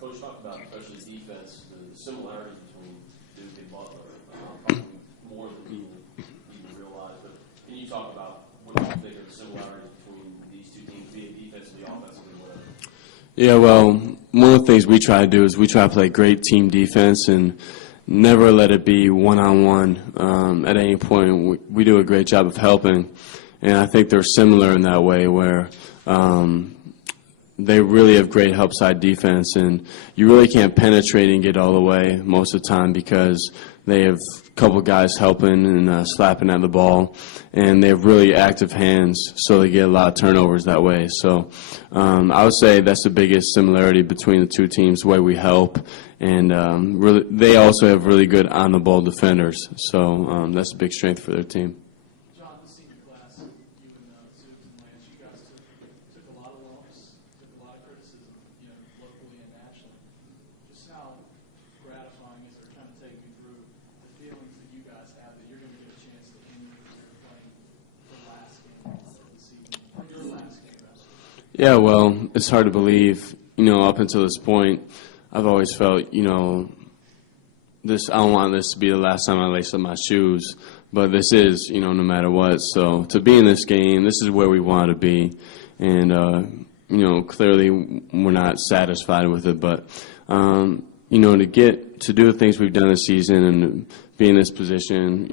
Coach talked about, especially defense, the similarities between Duke and Butler, probably more than people even realize. But can you talk about what you think of the similarities between these two teams, being defensively, offensively, whatever? Yeah, well, one of the things we try to do is we try to play great team defense and never let it be one-on-one. At any point, we do a great job of helping, and I think they're similar in that way where they really have great help side defense, and you really can't penetrate and get all the way most of the time because they have a couple guys helping and slapping at the ball, and they have really active hands, so they get a lot of turnovers that way. So I would say that's the biggest similarity between the two teams, the way we help, and really, they also have really good on-the-ball defenders, so that's a big strength for their team. Jon, the senior class, you and Zubes and Lance, you guys took a lot of lumps, took a lot of criticism, locally and nationally. Just how gratifying is it, or kind of take me through the feelings that you guys have that you're going to get a chance to end your career playing the last game of the season, or your last game, rather? Yeah, well, it's hard to believe. Up until this point, I've always felt, I don't want this to be the last time I lace up my shoes, but this is, no matter what. So to be in this game, this is where we want to be, and clearly we're not satisfied with it, but to do the things we've done this season and be in this position,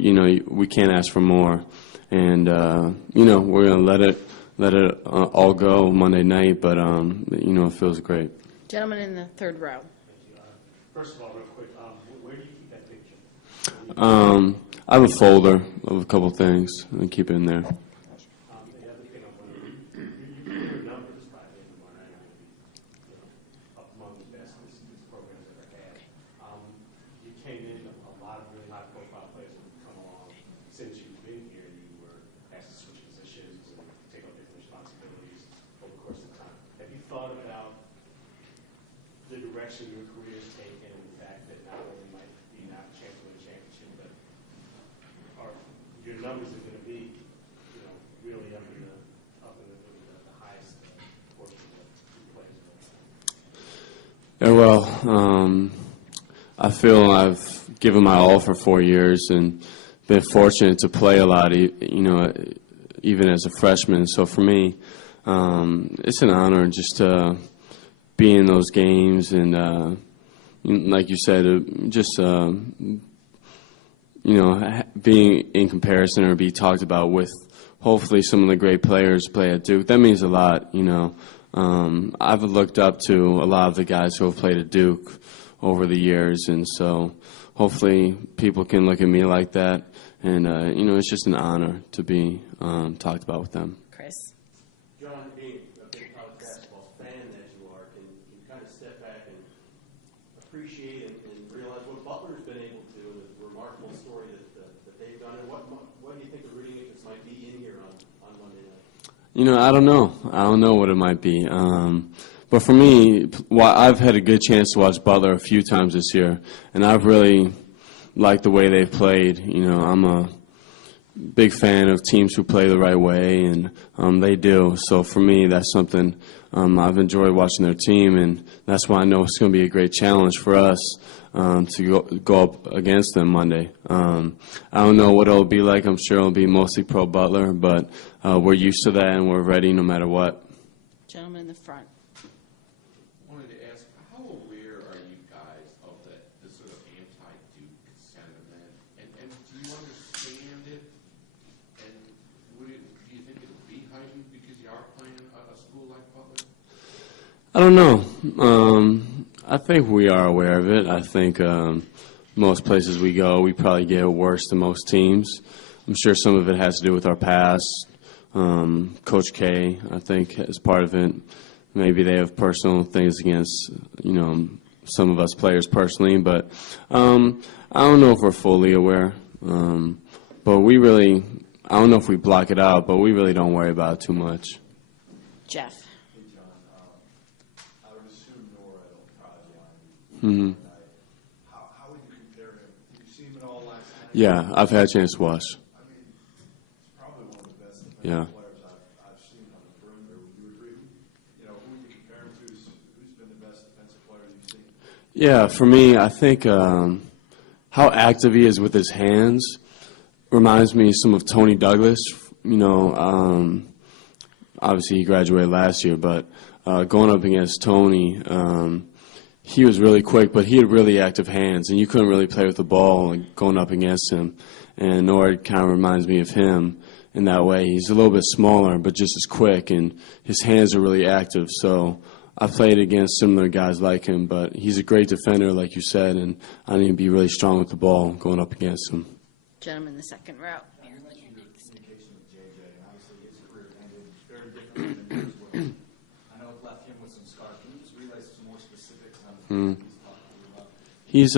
we can't ask for more, and we're gonna let it all go Monday night, but it feels great. Gentleman in the third row. First of all, real quick, where do you keep that picture? I have a folder of a couple things and keep it in there. The other thing I want to your numbers by the end of the night are going to be up among the best this program's ever had. You came in, a lot of really high-profile players have come along since you've been here. You were asked to switch positions and take on different responsibilities over the course of time. Have you thought about the direction your career has taken and the fact that not only might be not a chance to win a championship, but your numbers are going to be, really up in the highest portion of the players. Yeah, well, I feel I've given my all for 4 years and been fortunate to play a lot, even as a freshman. So for me, it's an honor just to be in those games and, like you said, just being in comparison or be talked about with hopefully some of the great players play at Duke. That means a lot. I've looked up to a lot of the guys who have played at Duke over the years, and so hopefully people can look at me like that. And it's just an honor to be talked about with them. Chris. Jon, being a big college basketball fan that you are, can you kind of step back and appreciate and realize what Butler's been able to do, and the remarkable story that they've done, and what do you think the rooting interest might be in here on Monday night? I don't know. I don't know what it might be. But for me, I've had a good chance to watch Butler a few times this year, and I've really liked the way they've played. I'm a big fan of teams who play the right way, and they do. So for me, that's something I've enjoyed watching their team, and that's why I know it's going to be a great challenge for us to go up against them Monday. I don't know what it'll be like. I'm sure it'll be mostly pro Butler, but we're used to that, and we're ready no matter what. Gentleman in the front. I wanted to ask, how aware are you guys of the sort of anti-Duke sentiment, and do you understand it, and do you think it'll be heightened because you are playing a school like Butler? I don't know. I think we are aware of it. I think most places we go, we probably get worse than most teams. I'm sure some of it has to do with our past. Coach K, I think, is part of it. Maybe they have personal things against, some of us players personally, but I don't know if we're fully aware. But I don't know if we block it out, but we really don't worry about it too much. Jeff. Hey, Jon, I would assume Nora will probably on you. How would you compare him? Did you see him at all last night? Yeah, I've had a chance to watch. I mean, he's probably one of the best defensive Yeah. players I've seen on the perimeter. Would you agree? Who would you compare him to? Who's been the best defensive player you've seen? Yeah, for me, I think how active he is with his hands reminds me some of Tony Douglas. You know, obviously he graduated last year, but going up against Tony, he was really quick, but he had really active hands, and you couldn't really play with the ball like, going up against him. And Nord kind of reminds me of him in that way. He's a little bit smaller, but just as quick, and his hands are really active. So I played against similar guys like him, but he's a great defender, like you said, and I need to be really strong with the ball going up against him. Gentleman in the second row. Communication with JJ, and obviously his career ended very differently than yours was. I know it left him with some scars. Can you just relay some more specifics on what he's talking about? He's,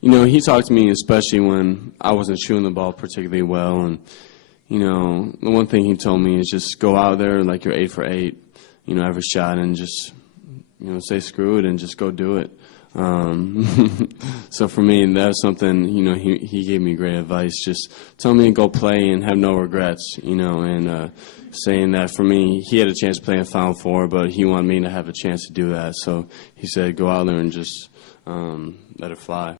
you know, he talked to me especially when I wasn't shooting the ball particularly well, and, you know, the one thing he told me is just go out there like you're 8 for 8, you know, every shot, and just, you know, say screw it and just go do it. So for me, that's something, you know, he gave me great advice. Just tell me to go play and have no regrets, you know, and saying that for me, he had a chance to play in Final Four, but he wanted me to have a chance to do that. So he said, go out there and just let it fly.